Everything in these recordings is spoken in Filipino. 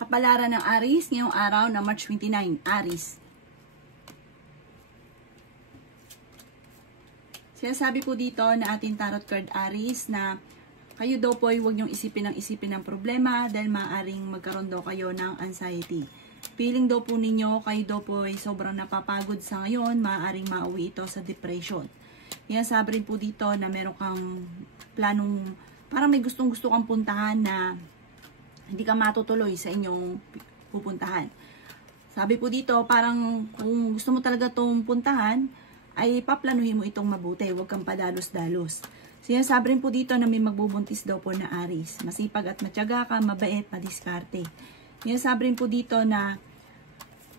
Kapalaran ng Aries ngayong araw na March 29, Aries. Sinasabi po dito na ating tarot card Aries na kayo daw po ay huwag niyong isipin ng problema dahil maaaring magkaroon daw kayo ng anxiety. Feeling daw po ninyo, kayo daw po ay sobrang napapagod sa ngayon, maaaring mauwi ito sa depression. Sinasabi rin po dito na meron kang planong, parang may gustong-gusto kang puntahan na hindi ka matutuloy sa inyong pupuntahan. Sabi po dito, parang kung gusto mo talaga itong puntahan, ay paplanuhin mo itong mabuti, huwag kang padalos-dalos. Sinasabi rin po dito na may magbubuntis daw po na Aries. Masipag at matyaga ka, mabait, madiskarte. Sinasabi rin po dito na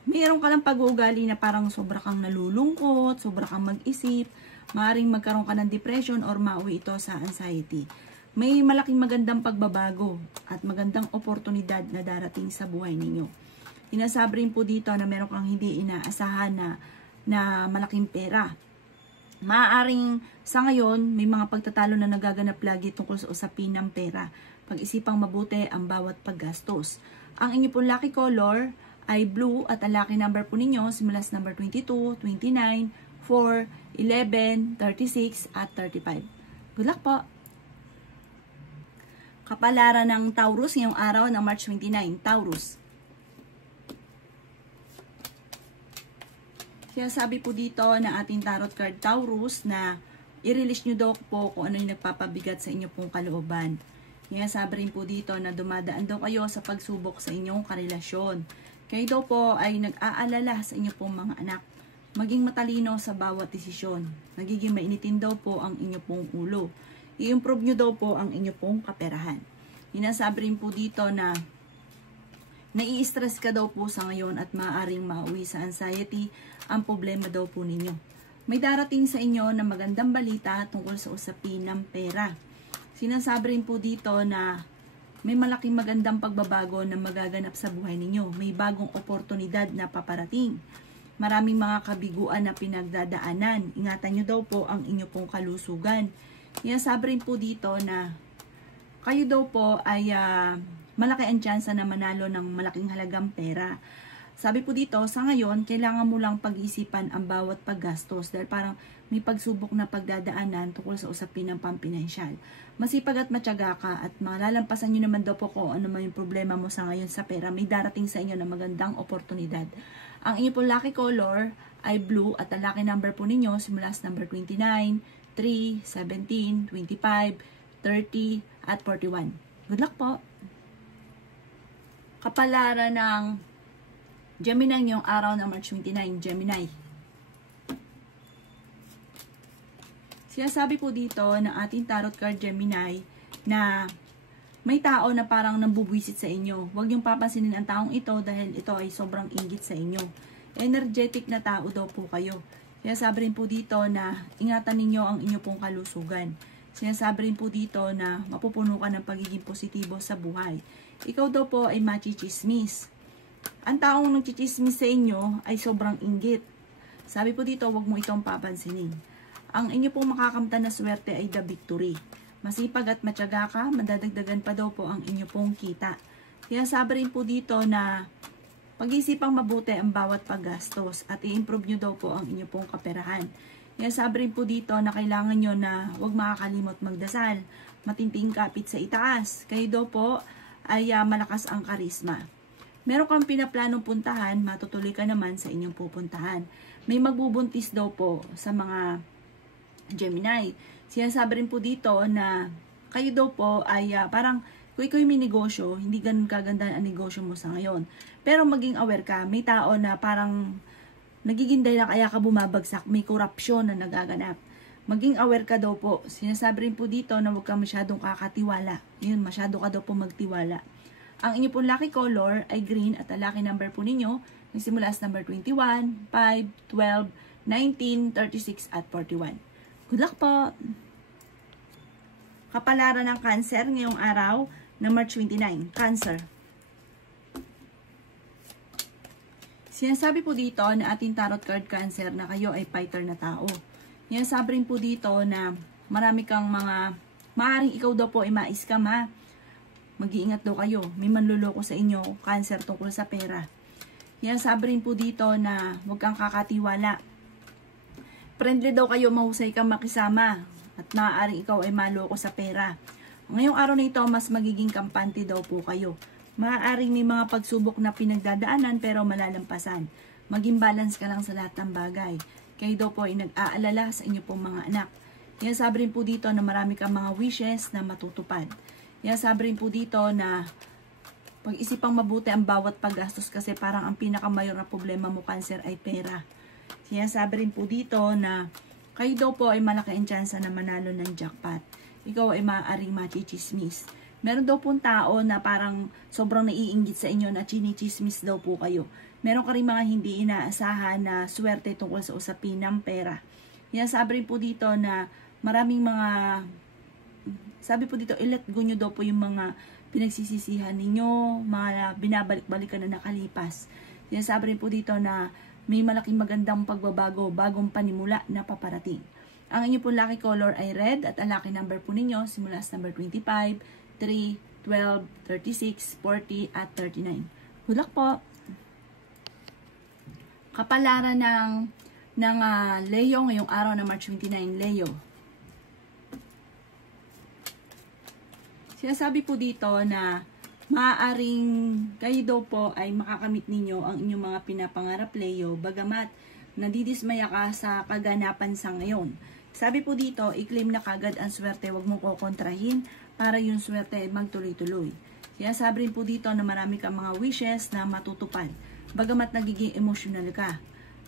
mayroon ka lang pag-uugali na parang sobra kang nalulungkot, sobra kang mag-isip, maaaring magkaroon ka ng depression or mauwi ito sa anxiety. May malaking magandang pagbabago at magandang oportunidad na darating sa buhay ninyo. Sinasabi rin po dito na meron kang hindi inaasahan na malaking pera. Maaaring sa ngayon, may mga pagtatalo na nagaganap lagi tungkol sa usapin ng pera. Pag-isipang mabuti ang bawat paggastos. Ang inyo pong lucky color ay blue at ang lucky number po ninyo simula sa number 22, 29, 4, 11, 36 at 35. Good luck po! Kapalaran ng Taurus ngayong araw ng March 29, Taurus. Sinasabi po dito na ating tarot card Taurus na i-release nyo daw po kung ano yung nagpapabigat sa inyo pong kalooban. Sinasabi rin po dito na dumadaan daw kayo sa pagsubok sa inyong karelasyon. Kayo daw po ay nag-aalala sa inyo pong mga anak. Maging matalino sa bawat desisyon. Nagiging mainitin daw po ang inyo pong ulo. I-improve nyo daw po ang inyo pong kaperahan. Sinasabi rin po dito na nai-stress ka daw po sa ngayon at maaaring mauwi sa anxiety ang problema daw po ninyo. May darating sa inyo na magandang balita tungkol sa usapin ng pera. Sinasabi rin po dito na may malaking magandang pagbabago na magaganap sa buhay ninyo. May bagong oportunidad na paparating. Maraming mga kabiguan na pinagdadaanan. Ingatan nyo daw po ang inyo pong kalusugan. Sinasabi rin po dito na kayo daw po ay malaki ang tsansa na manalo ng malaking halagang pera. Sabi po dito, sa ngayon, kailangan mo lang pag-isipan ang bawat paggastos dahil parang may pagsubok na pagdadaanan tungkol sa usapin ng pampinansyal. Masipag at matyaga ka at malalampasan nyo naman daw po kung ano man yung problema mo sa ngayon sa pera. May darating sa inyo na magandang oportunidad. Ang inyo po lucky color ay blue at ang lucky number po ninyo simula sa number 29, 3, 17, 25, 30, at 41. Good luck po! Kapalaran ng Gemini ngayong araw ng March 29, Gemini. Sinasabi po dito ng ating tarot card Gemini na may tao na parang nambubwisit sa inyo. Huwag yung papansinin ang taong ito dahil ito ay sobrang inggit sa inyo. Energetic na tao daw po kayo. Sinasabi rin po dito na ingatan ninyo ang inyo pong kalusugan. Sinasabi rin po dito na mapupuno ka ng pagiging positibo sa buhay. Ikaw daw po ay machichismis. Ang taong nagchichismis sa inyo ay sobrang inggit. Sabi po dito, huwag mo itong papansinin. Ang inyo pong makakamtan na swerte ay the victory. Masipag at matyaga ka, madadagdagan pa daw po ang inyo pong kita. Sinasabi rin po dito na pag-isipang mabuti ang bawat paggastos at i-improve nyo daw po ang inyo pong kaperahan. Sinasabi rin po dito na kailangan nyo na huwag makakalimot magdasal, matinting kapit sa itaas. Kayo daw po ay malakas ang karisma. Meron kang pinaplanong puntahan, matutuloy ka naman sa inyong pupuntahan. May magbubuntis daw po sa mga Gemini. Sinasabi rin po dito na kayo daw po ay parang kung ikaw may negosyo, hindi ganun kaganda ang negosyo mo sa ngayon. Pero maging aware ka, may tao na parang nagiging dahilan kaya ka bumabagsak, may korupsyon na nagaganap. Maging aware ka daw po. Sinasabi rin po dito na huwag ka masyadong kakatiwala. Yun, masyado ka daw po magtiwala. Ang inyo pong lucky color ay green at ang lucky number po ninyo nagsimula sa number 21, 5, 12, 19, 36 at 41. Good luck po! Kapalaran ng Cancer ngayong araw na March 29, Cancer. Sinasabi po dito na ating tarot card Cancer na kayo ay fighter na tao. Sinasabi rin po dito na marami kang mga, maaaring ikaw daw po ay ma-scam ha. Mag-iingat daw kayo. May manluloko sa inyo, Cancer, tungkol sa pera. Yan, sabi rin po dito na huwag kang kakatiwala. Friendly daw kayo, mahusay kang makisama. At maaaring ikaw ay maloko sa pera. Ngayong araw na ito, mas magiging kampante daw po kayo. Maaaring may mga pagsubok na pinagdadaanan pero malalampasan. Maging balance ka lang sa lahat ng bagay. Kayo daw po ay nag-aalala sa inyo pong mga anak. Yan, sabi rin po dito na marami kang mga wishes na matutupad. Yan, sabi rin po dito na pag-isipang mabuti ang bawat paggastos kasi parang ang pinakamayor na problema mo, Cancer, ay pera. Yan, sabi rin po dito na kayo daw po ay malaki ang tsansa na manalo ng jackpot. Ikaw ay maaaring machichismis. Meron daw pong tao na parang sobrang naiinggit sa inyo na chinichismis daw po kayo. Meron ka rin mga hindi inaasahan na swerte tungkol sa usapin ng pera. Yan, sabi rin po dito na maraming mga, sabi po dito, i-let go nyo daw po yung mga pinagsisisihan ninyo, mga binabalik-balikan na nakalipas. Yan, sabi rin po dito na may malaking magandang pagbabago, bagong panimula na paparating. Ang inyo po lucky color ay red at ang lucky number po ninyo simula sa number 25, 3, 12, 36, 40 at 39. Good luck po! Kapalaran ng Leo ngayong araw na March 29, Leo. Sinasabi po dito na maaaring kayo daw po ay makakamit ninyo ang inyong mga pinapangarap, Leo, bagamat nadidismaya ka sa kaganapan sa ngayon. Sabi po dito, i-claim na kagad ang swerte, huwag mong kokontrahin para yung swerte ay magtuloy-tuloy. Kaya sabi rin po dito na marami kang mga wishes na matutupad, bagamat nagiging emotional ka.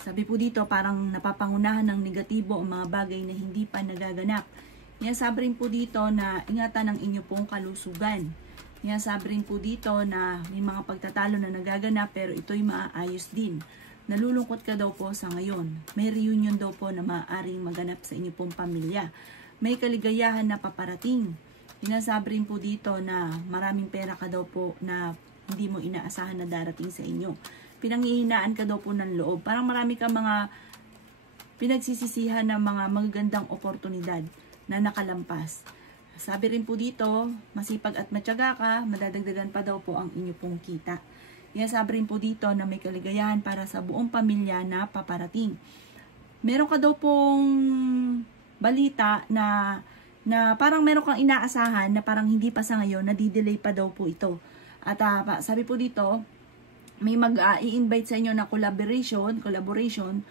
Sabi po dito, parang napapangunahan ng negatibo ang mga bagay na hindi pa nagaganap. Kaya sabi rin po dito na ingatan ang inyo pong kalusugan. Kaya sabi rin po dito na may mga pagtatalo na nagaganap pero ito'y maaayos din. Nalulungkot ka daw po sa ngayon. May reunion daw po na maaaring maganap sa inyo pong pamilya. May kaligayahan na paparating. Sinasabi rin po dito na maraming pera ka daw po na hindi mo inaasahan na darating sa inyo. Pinanghihinaan ka daw po ng loob. Parang marami ka mga pinagsisisihan ng mga magagandang oportunidad na nakalampas. Sabi rin po dito, masipag at matyaga ka, madadagdagan pa daw po ang inyo pong kita. Yan, sabi rin po dito na may kaligayahan para sa buong pamilya na paparating. Meron ka daw pong balita na parang meron kang inaasahan na parang hindi pa sa ngayon, nadidelay pa daw po ito. At sabi po dito, may mag-i-invite sa inyo na collaboration,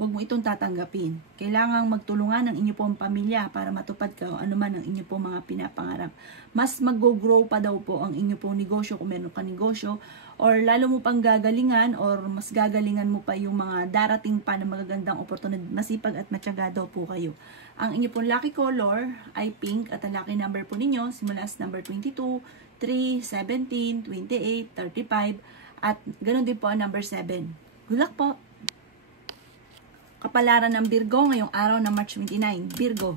huwag mo itong tatanggapin. Kailangang magtulungan ng inyo pong pamilya para matupad ka o anuman ang inyo pong mga pinapangarap. Mas mag-grow pa daw po ang inyo pong negosyo kung meron ka negosyo, or lalo mo pang gagalingan or mas gagalingan mo pa yung mga darating pa na magagandang oportunidad. Masipag at matyaga daw po kayo. Ang inyo pong lucky color ay pink at ang lucky number po ninyo simula sa number 22, 3, 17, 28, 35 at ganoon din po ang number 7. Good luck po! Kapalaran ng Virgo ngayong araw na March 29. Virgo.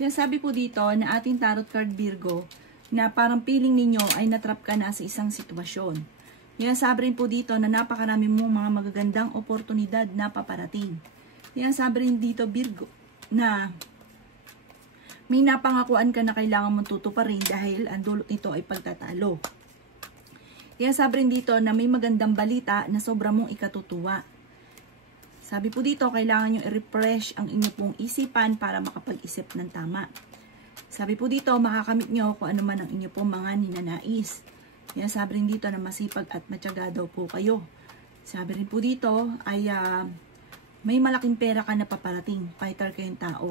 Sinasabi po dito na ating tarot card Virgo na parang feeling ninyo ay natrap ka na sa isang sitwasyon. Sinasabi rin po dito na napakarami mong mga magagandang oportunidad na paparating. Sinasabi rin dito Virgo na may napangakuan ka na kailangan mong tutuparin dahil ang dulot nito ay pagtatalo. Kaya sabi rin dito na may magandang balita na sobra mong ikatutuwa. Sabi po dito, kailangan nyo i-refresh ang inyo pong isipan para makapag-isip ng tama. Sabi po dito, makakamit nyo kung ano man ang inyo pong mga ninanais. Kaya sabi rin dito na masipag at matyaga daw po kayo. Sabi rin po dito ay may malaking pera ka na paparating. Fighter kayong tao.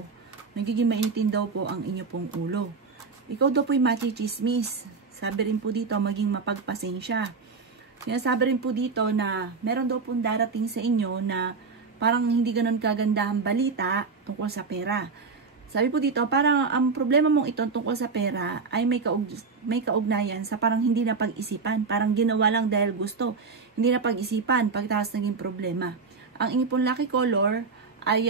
Nagiging mainitin daw po ang inyo pong ulo. Ikaw daw po'y machichismis. Sabi rin po dito, maging mapagpasensya. Sinasabi rin po dito na meron daw pong darating sa inyo na parang hindi ganun kagandahang balita tungkol sa pera. Sabi po dito, parang ang problema mong ito tungkol sa pera ay may kaugnayan sa parang hindi na pag-isipan. Parang ginawa lang dahil gusto. Hindi na pag-isipan pagkatapos naging problema. Ang inyo pong lucky color ay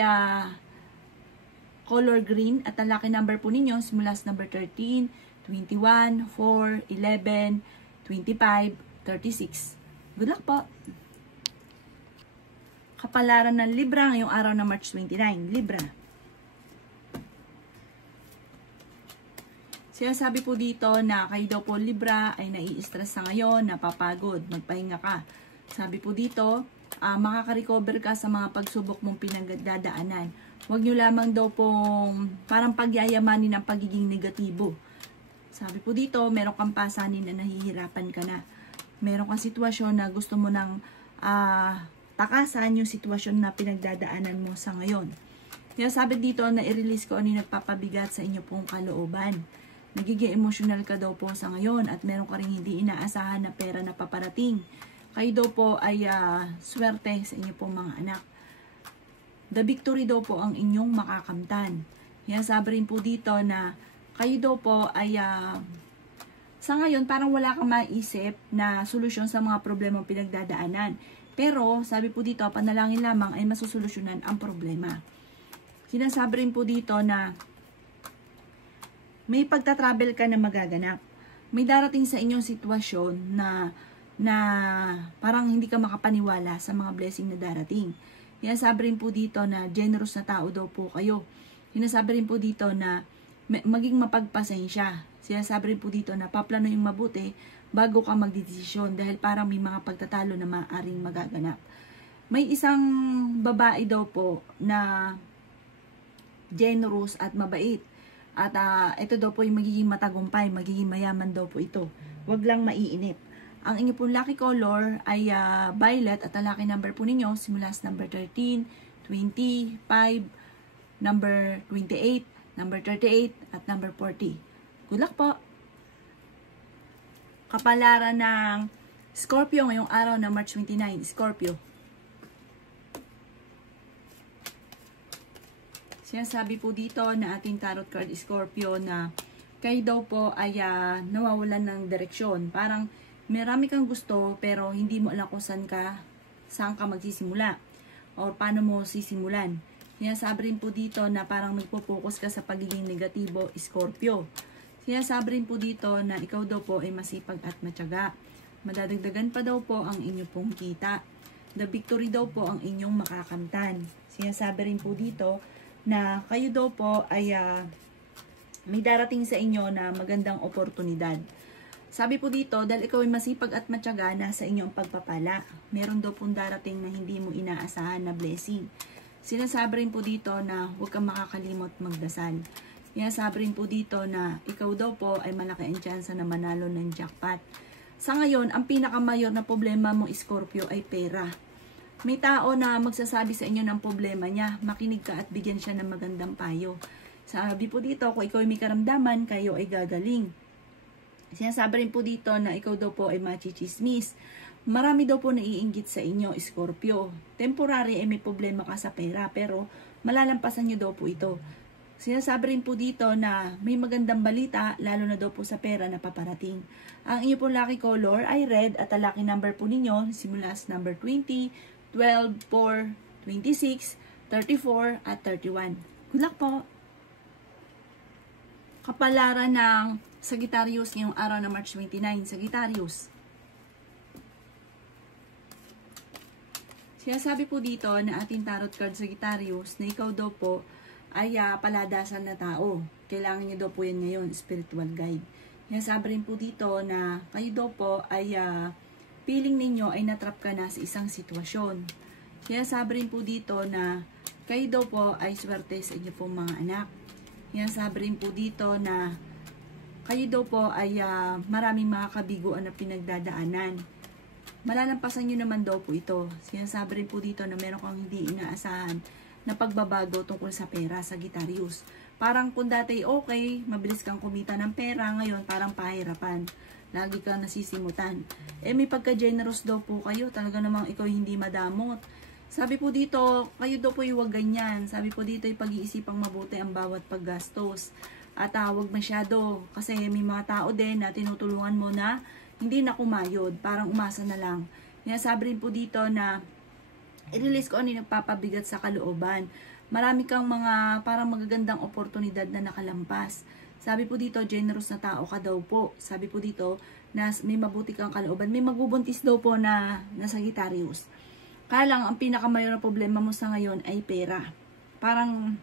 color green at ang lucky number po ninyo simula sa number 13, 21, 4, 11, 25, 36. Good luck po! Kapalaran ng Libra ngayong araw na March 29. Libra. Sinasabi po dito na kayo daw po Libra ay nai-stress sa ngayon, napapagod, magpahinga ka. Sabi po dito, makaka-recover ka sa mga pagsubok mong pinagdadaanan. Huwag nyo lamang daw pong parang pagyayamanin ang pagiging negatibo. Sabi po dito, meron kang pasanin na nahihirapan ka na. Meron kang sitwasyon na gusto mo nang takasan yung sitwasyon na pinagdadaanan mo sa ngayon. Kaya sabi dito na i-release ko ano yung nagpapabigat sa inyo pong kalooban. Nagiging emotional ka daw po sa ngayon at meron ka rin hindi inaasahan na pera na paparating. Kayo daw po ay swerte sa inyo pong mga anak. The victory daw po ang inyong makakamtan. Kaya sabi rin po dito na kayo daw po ay sa ngayon parang wala kang maisip na solusyon sa mga problemang pinagdadaanan. Pero sabi po dito, panalangin lamang ay masusolusyonan ang problema. Sinasabi rin po dito na may pagta-travel ka na magaganap. May darating sa inyong sitwasyon na parang hindi ka makapaniwala sa mga blessing na darating. Sinasabi rin po dito na generous na tao daw po kayo. Sinasabi rin po dito na maging mapagpasensya. Sinasabi rin po dito na paplano yung mabuti bago ka magdedesisyon dahil parang may mga pagtatalo na maaaring magaganap. May isang babae daw po na generous at mabait. At ito daw po yung magiging matagumpay, magiging mayaman daw po ito. Huwag lang maiinip. Ang inyo pong lucky color ay violet at ang lucky number po ninyo simula sa number 13, 20, 5, number 28, number 38, at number 40. Good luck po! Kapalaran ng Scorpio ngayong araw na March 29. Scorpio. Sinasabi po dito na ating tarot card Scorpio na kayo daw po ay nawawalan ng direksyon. Parang marami kang gusto pero hindi mo alam kung saan ka magsisimula or paano mo sisimulan. Sinasabi rin po dito na parang nagpo-focus ka sa pagiging negatibo Scorpio. Sinasabi rin po dito na ikaw daw po ay masipag at matyaga. Madadagdagan pa daw po ang inyo pong kita. The victory daw po ang inyong makakamtan. Sinasabi rin po dito na kayo daw po ay may darating sa inyo na magandang oportunidad. Sabi po dito, dahil ikaw ay masipag at matyaga, nasa inyong pagpapala. Meron daw pong darating na hindi mo inaasahan na blessing. Sinasabi rin po dito na huwag kang makakalimot magdasal. Sinasabi rin po dito na ikaw daw po ay malaki ang tsansa na manalo ng jackpot. Sa ngayon, ang pinakamayor na problema mo, Scorpio, ay pera. May tao na magsasabi sa inyo ng problema niya, makinig ka at bigyan siya ng magandang payo. Sabi po dito, kung ikaw ay may karamdaman, kayo ay gagaling. Sinasabi rin po dito na ikaw daw po ay machichismis. Marami daw po naiinggit sa inyo, Scorpio. Temporary ay may problema ka sa pera, pero malalampasan nyo daw po ito. Sinasabi rin po dito na may magandang balita, lalo na daw po sa pera na paparating. Ang inyo pong lucky color ay red at ang lucky number po ninyo simula sa number 20, 12, 4, 26, 34, at 31. Good luck po! Kapalaran ng Sagittarius ngayong araw na March 29. Sagittarius. Sinasabi po dito na ating tarot card Sagittarius na ikaw daw po ay paladasan na tao. Kailangan niyo daw po yan ngayon, spiritual guide. Sinasabi rin po dito na kayo daw po ay feeling ninyo ay natrap ka na sa isang sitwasyon. Sinasabi rin po dito na kayo daw po ay swerte sa inyo pong mga anak. Sinasabi rin po dito na kayo daw po ay maraming mga kabiguan na pinagdadaanan. Malalampasan nyo naman daw po ito. Sinasabi rin po dito na meron kang hindi inaasahan na pagbabago tungkol sa pera, Sagittarius. Parang kung dati okay, mabilis kang kumita ng pera, ngayon parang pahirapan. Lagi kang nasisimutan. May pagka-generous daw po kayo, talaga namang ikaw hindi madamot. Sabi po dito, kayo daw po huwag ganyan. Sabi po dito, pag-iisipang mabuti ang bawat paggastos. At huwag masyado, kasi may mga tao din na tinutulungan mo na hindi na kumayod, parang umasa na lang. Sabi rin po dito na i-release ko ano yung nagpapabigat sa kalooban. Marami kang mga parang magagandang oportunidad na nakalampas. Sabi po dito, generous na tao ka daw po. Sabi po dito, na may mabuti kang kalooban. May magbubuntis daw po na Sagittarius. Kaya lang, ang pinakamayor na problema mo sa ngayon ay pera. Parang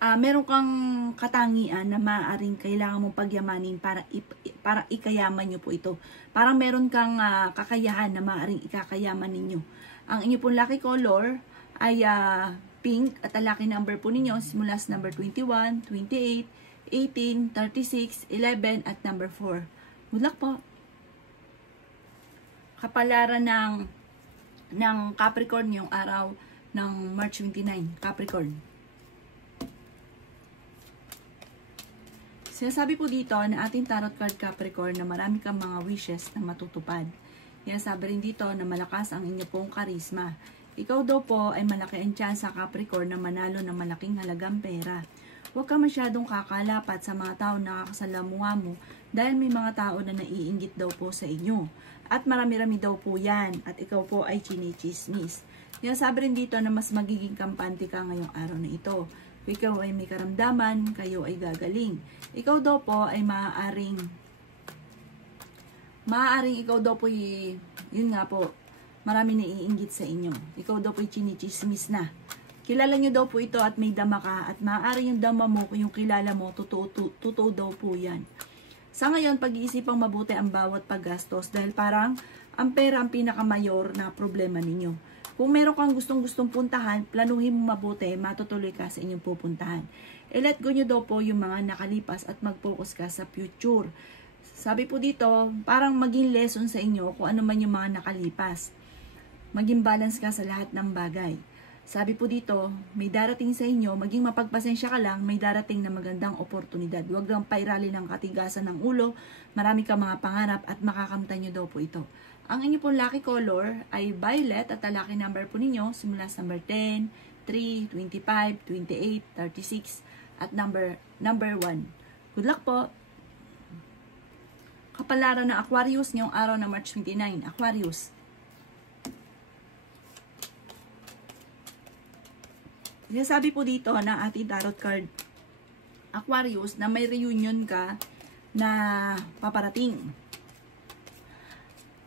meron kang katangian na maaaring kailangan mong pagyamanin para ikayaman nyo po ito. Parang meron kang kakayahan na maaaring ikakayaman ninyo. Ang inyo pong lucky color ay pink at ang lucky number po ninyo simula sa number 21, 28, 18, 36, 11 at number 4. Good luck po. Kapalaran ng Capricorn yung araw ng March 29, Capricorn. Sinasabi po dito na ating tarot card Capricorn na marami kang mga wishes na matutupad. Sinasabi rin dito na malakas ang inyo pong karisma. Ikaw daw po ay malaki ang tsansa Capricorn na manalo ng malaking halagang pera. Huwag ka masyadong kakalapat sa mga tao na nakakasalamuha mo dahil may mga tao na naiinggit daw po sa inyo. At marami-rami daw po yan at ikaw po ay chinichismis. Sinasabi rin dito na mas magiging kampante ka ngayong araw na ito. Ikaw ay may karamdaman, kayo ay gagaling. Ikaw daw po ay maaaring ikaw daw po yun nga po, marami naiinggit sa inyo. Ikaw daw po chinichismis na. Kilala nyo daw po ito at may dama ka at maaari yung dama mo kung yung kilala mo, totoo daw po yan. Sa ngayon, pag-iisipang mabuti ang bawat paggastos dahil parang ang pera ang pinakamayor na problema ninyo. Kung meron kang gustong puntahan, planuhin mo mabuti, matutuloy ka sa inyong pupuntahan. I-let go nyo daw po yung mga nakalipas at mag-focus ka sa future. Sabi po dito, parang maging lesson sa inyo kung ano man yung mga nakalipas. Maging balance ka sa lahat ng bagay. Sabi po dito, may darating sa inyo, maging mapagpasensya ka lang, may darating na magandang oportunidad. Huwag lang pairali ng katigasan ng ulo, marami ka mga pangarap at makakamtan nyo daw po ito. Ang inyo pong lucky color ay violet at ang lucky number po ninyo simula sa number 10, 3, 25, 28, 36 at number 1. Good luck po! Kapalaran ng Aquarius ngayong araw na March 29. Aquarius. Sinasabi po dito na ating tarot card Aquarius na may reunion ka na paparating.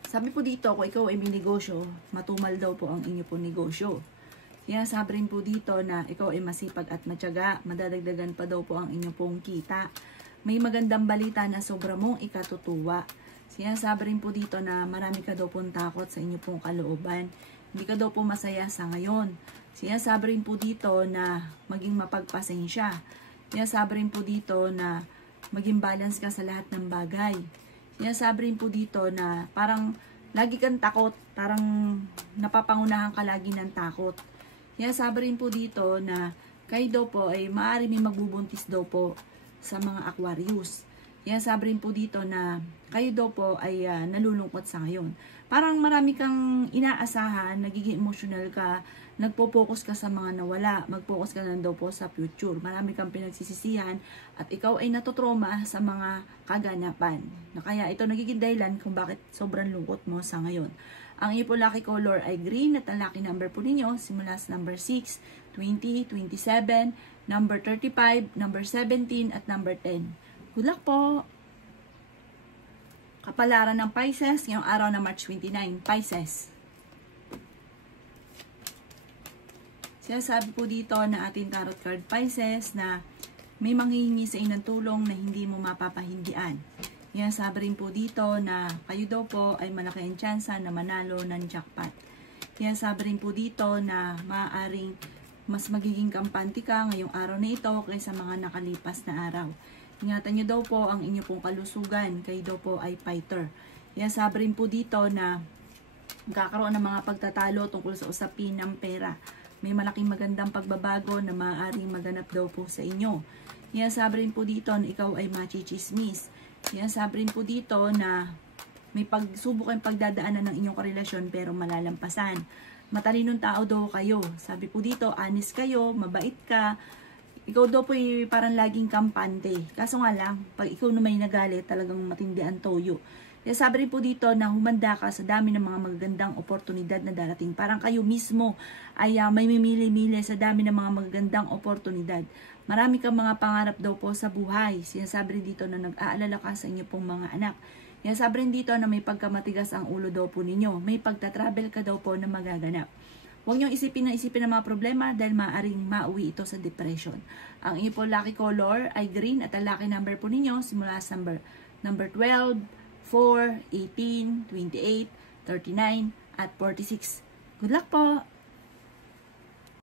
Sabi po dito, kung ikaw ay may negosyo, matumal daw po ang inyo pong negosyo. Sinasabi rin po dito na ikaw ay masipag at matyaga, madadagdagan pa daw po ang inyo pong kita. May magandang balita na sobra mong ikatutuwa. Sinasabi rin po dito na marami ka daw pong takot sa inyo pong kalooban. Hindi ka daw po masaya sa ngayon. Sinasabi rin po dito na maging mapagpasensya. Sinasabi rin po dito na maging balance ka sa lahat ng bagay. Sinasabi rin po dito na parang lagi kang takot, parang napapangunahan ka lagi ng takot. Sinasabi rin po dito na kayo daw po ay maaari may magbubuntis daw po sa mga Aquarius. Sinasabi rin po dito na kayo daw po ay nalulungkot sa ngayon. Parang marami kang inaasahan, nagiging emotional ka, nagpo-focus ka sa mga nawala, mag-focus ka na daw po sa future. Marami kang pinagsisisihan at ikaw ay natotrauma sa mga kaganapan. Na kaya ito nagiging dahilan kung bakit sobrang lungkot mo sa ngayon. Ang iyo po lucky color ay green at ang lucky number po ninyo simula sa number 6, 20, 27, number 35, number 17 at number 10. Good luck po! Kapalaran ng Pisces ngayong araw na March 29. Pisces. Sinasabi po dito na ating tarot card Pisces na may manghihingi sa inyo ng tulong na hindi mo mapapahindian. Sinasabi rin po dito na kayo daw po ay malaki ang tsansa na manalo ng jackpot. Sinasabi rin po dito na maaaring mas magiging kampante ka ngayong araw na ito kaysa mga nakalipas na araw. Ingatan nyo daw po ang inyo pong kalusugan. Kayo daw po ay fighter. Sinasabi rin po dito na magkakaroon ng mga pagtatalo tungkol sa usapin ng pera. May malaking magandang pagbabago na maaaring maganap daw po sa inyo. Sinasabi rin po dito na ikaw ay machichismis. Sinasabi rin po dito na may pagsubok ang pagdadaanan ng inyong karelasyon pero malalampasan. Matalinong tao daw kayo. Sabi po dito, honest kayo, mabait ka. Ikaw daw po ay parang laging kampante. Kaso nga lang, pag ikaw na may nagalit, talagang matindi ang toyo. Kaya sabi rin po dito na humanda ka sa dami ng mga magagandang oportunidad na darating. Parang kayo mismo ay may mimili-mili sa dami ng mga magagandang oportunidad. Marami kang mga pangarap daw po sa buhay. Sinasabi rin dito na nag-aalala ka sa inyo pong mga anak. Sinasabi rin dito na may pagkamatigas ang ulo daw po ninyo. May pagta-travel ka daw po na magaganap. Huwag niyong isipin ng mga problema dahil maaaring mauwi ito sa depression. Ang inyo po lucky color ay green at ang lucky number po ninyo simula sa number 12, 4, 18, 28, 39, at 46. Good luck po!